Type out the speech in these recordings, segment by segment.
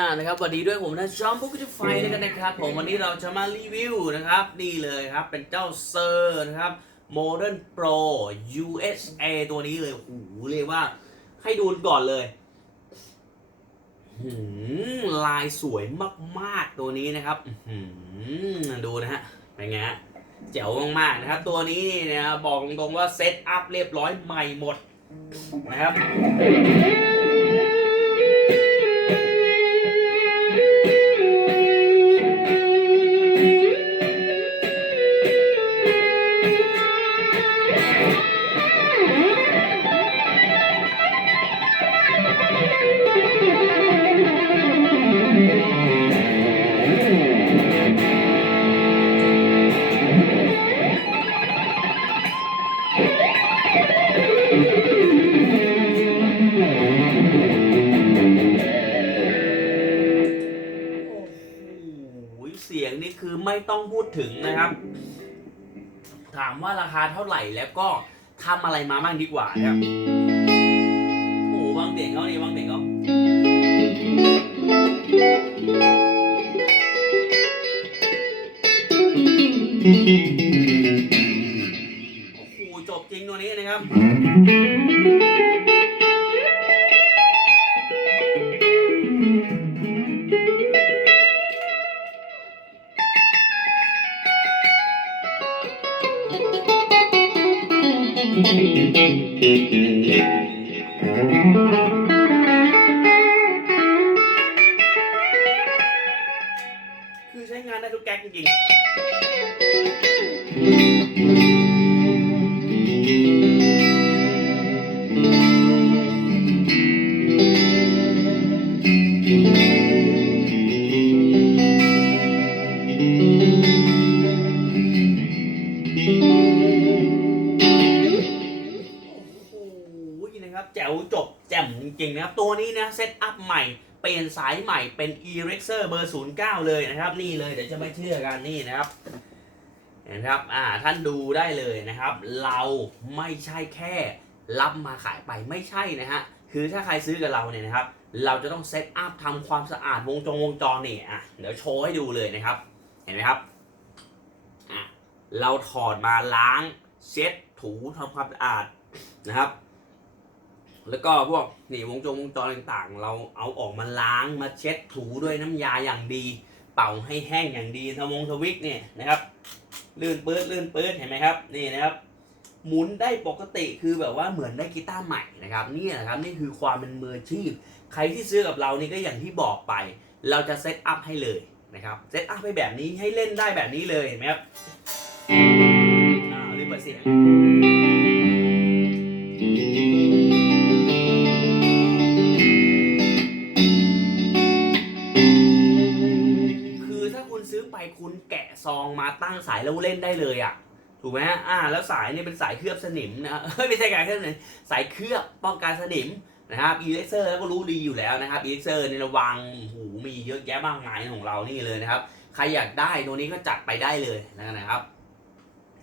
อ่านะครับสวัสดีด้วยผมนะจอมพุกจิไฟแล้วกันนะครับ ผมวันนี้เราจะมารีวิวนะครับ นี่เลยครับ เป็นเจ้าเซอร์นะครับ Modern Pro USA ตัวนี้เลยโอ้โหเรียกว่า ให้ดูก่อนเลยหืมลายสวยมากๆตัวนี้นะครับหืมดูนะฮะเป็นไงฮะแจ๋วมากๆนะครับ ตัวนี้เนี่ยบอกตรงๆว่าเซตอัพเรียบร้อยใหม่หมดนะครับ ไม่ต้องพูดถึงนะครับ ถามว่าราคาเท่าไหร่แล้วก็ทำอะไรมาบ้างดีกว่านะครับโอ้วางเสียงเขานี่วางเสียงเขาโคือใช้งานได้ทุกแก๊กจริงๆ แจ๋วจบแจ่มจริงๆนะครับ ตัวนี้นะเซตอัพใหม่เปลี่ยนสายใหม่เป็น e r e x e r เบอร์ 09 เลยนะครับ นี่เลยเดี๋ยวจะไม่เชื่อกันนี่นะครับเห็นะครับอ่าท่านดูได้เลยนะครับ เราไม่ใช่แค่รับมาขายไปไม่ใช่นะฮะคือถ้าใครซื้อกับเราเนี่ยนะครับ เราจะต้องเซตอัพทำความสะอาดวงจงวงจรนี่อะเดี๋ยวโชว์ให้ดูเลยนะครับ เห็นไหมครับอะเราถอดมาล้างเช็ดถูทำความสะอาดนะครับ แล้วก็พวกนี่วงจงวงจรต่างๆ เราเอาออกมาล้างมาเช็ดถูด้วยน้ำยาอย่างดี เป่าให้แห้งอย่างดีทวงทวิกเนี่ยนะครับ ลื่นปื้ดลื่นปื้ดเห็นไหมครับนี่นะครับ หมุนได้ปกติคือแบบว่าเหมือนได้กีตาร์ใหม่นะครับนี่แหละครับนี่คือความเป็นมืออาชีพ ใครที่ซื้อกับเรานี่ก็อย่างที่บอกไป เราจะเซตอัพให้เลยนะครับเซตอัพให้แบบนี้ให้เล่นได้แบบนี้เลยเห็นไหมครับอ่ารีบเปิดเสียง คุณแกะซองมาตั้งสายแล้วเล่นได้เลยอะถูกไหมฮะอ่า แล้วสายนี่เป็นสายเคลือบสนิมนะเฮ้ยไม่ใช่การเคลือบสนิมสายเคลือบป้องกันสนิมนะครับอีเล็กเซอร์แล้วก็รู้ดีอยู่แล้วนะครับอีเล็กเซอร์ในระวังหูมีเยอะแยะมากมายของเรานี่เลยนะครับ ใครอยากได้ตัวนี้ก็จัดไปได้เลยนะครับ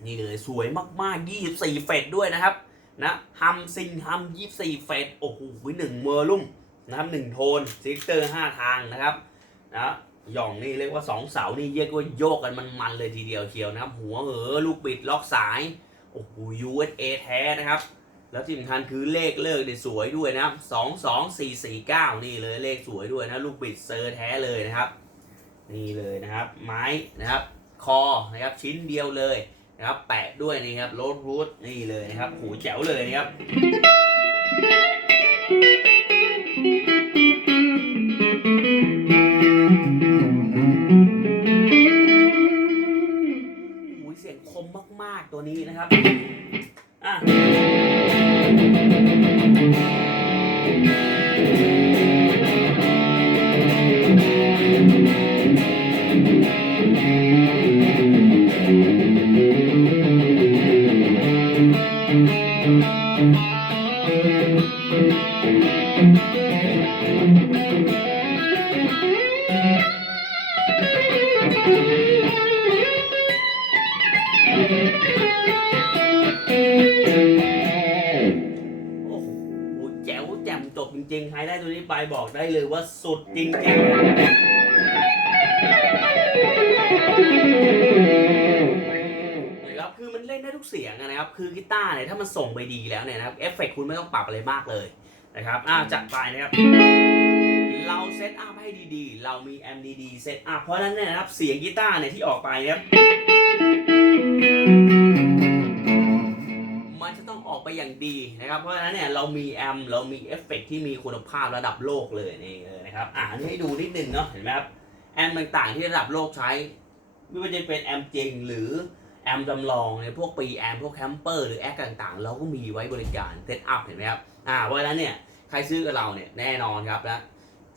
นี่เลยสวยมากๆ 24 เฟตด้วยนะครับนะฮัมซิงฮัม24 เฟตโอ้โหหนึ่งเวอร์ลุ่มนะครับหนึ่งโทนซิกเตอร์ 5 ทางนะครับนะ หย่องนี่เรียกว่าสองเสานี่เรียกว่าโยกกันมันๆเลยทีเดียวเชียวนะครับ หัวเหอลูกบิดล็อกสายโอ้โห USA แท้นะครับ แล้วที่สำคัญคือเลขเลิกเนี่ยสวยด้วยนะครับ2 2 4 4 9นี่เลยเลขสวยด้วยนะลูกบิดเซอร์แท้เลยนะครับ นี่เลยนะครับ ไม้นะครับ คอนะครับชิ้นเดียวเลยนะครับ แปะด้วยนี่ครับโรดรูทนี่เลยนะครับหูแจ๋วเลยนะครับ ริงๆ ใครได้ตัวนี้ไปบอกได้เลยว่าสุดจริงๆนะครับคือมันเล่นได้ทุกเสียงนะครับ คือกีตาร์เนี่ยถ้ามันส่งไปดีแล้วเนี่ยนะครับเอฟเฟกต์คุณไม่ต้องปรับอะไรมากเลยนะครับอ่าจัดไปนะครับ เราเซตอัพให้ดีๆ เรามีแอมดีๆเซตอัพเพราะฉะนั้นเนี่ยนะครับเสียงกีตาร์เนี่ยที่ออกไปเนี่ย มันจะต้องออกไปอย่างดีนะครับ เพราะฉะนั้นเนี่ยเรามีแอมเรามีเอฟเฟกต์ที่มีคุณภาพระดับโลกเลยนี่เลยนะครับ อ่านี่ให้ดูนิดนึงเนาะเห็นไหมครับแอมต่างๆที่ระดับโลกใช้ ไม่ว่าจะเป็นแอมจริงหรือแอมจำลองในพวกปีแอมพวกแคมเปอร์หรือแอคต่างๆ เราก็มีไว้บริการเซตอัพเห็นไหมครับอ่าเพราะฉะนั้นเนี่ยใครซื้อกับเราเนี่ยแน่นอนครับนะ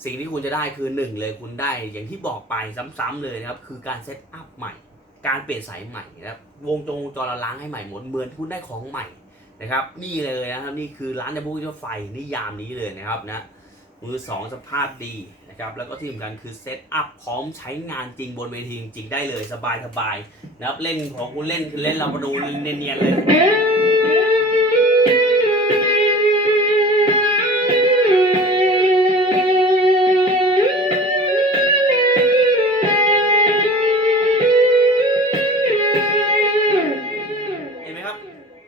สิ่งที่คุณจะได้คือหนึ่งเลยคุณได้อย่างที่บอกไปซ้ำๆเลยนะครับคือการเซตอัพใหม่ การเปลี่ยนสายใหม่นะครับวงจงวงจรเราล้างให้ใหม่หมดเหมือนคุณได้ของใหม่นะครับ นี่เลยนะครับนี่คือร้านดับเบิลไฟนิยามนี้เลยนะครับนะมือสองสภาพดีนะครับแล้วก็ที่สำคัญคือเซตอัพพร้อมใช้งานจริงบนเวทีจริงได้เลยสบายๆนะครับเล่นของคุณเล่นคือเล่นเราบาดูเนียนๆเลย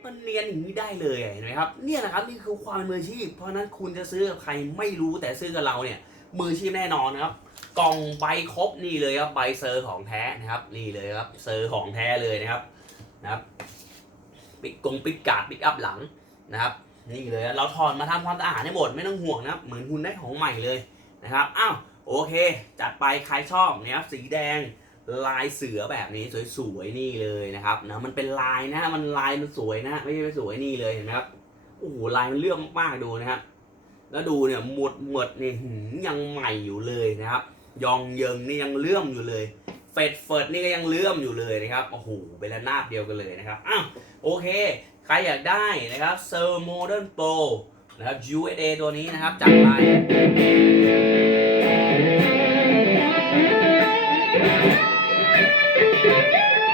มันเนียนอย่างนี้ได้เลยเห็นไหมครับเนี่ยนะครับนี่คือความมืออาชีพ เพราะนั้นคุณจะซื้อกับใครไม่รู้แต่ซื้อกับเราเนี่ยมืออาชีพแน่นอนนะครับกล่องใบครบนี่เลยครับใบเซอร์ของแท้นะครับนี่เลยครับเซอร์ของแท้เลยนะครับนะครับปิดกงปิดกาดปิดอัพหลังนะครับ นี่เลยเราถอดมาทำความสะอาดให้หมดไม่ต้องห่วงนะครับ เหมือนคุณได้ของใหม่เลยนะครับอ้าวโอเค จัดไปใครชอบเนี่ยครับสีแดง ลายเสือแบบนี้สวยๆนี่เลยนะครับนะมันเป็นลายนะมันลายมันสวยนะไม่ใช่ไม่สวยนี่เลยเห็นไหมครับโอ้โหลายมันเลื่อมมากๆดูนะครับแล้วดูเนี่ยหมดหมดเนี่หืมยังใหม่อยู่เลยนะครับ ยองเยิงนี่ยังเลื่อมอยู่เลยเฟดเฟิร์ดนี่ก็ยังเลื่อมอยู่เลยนะครับโอ้โหเป็นระนาบเดียวกันเลยนะครับอ้าวโอเค ใครอยากได้นะครับเซอร์โมเดิร์นโปรนะครับ USA ตัวนี้นะครับจัดไป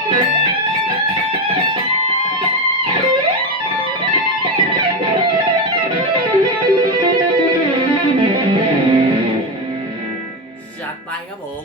จัดไปครับผม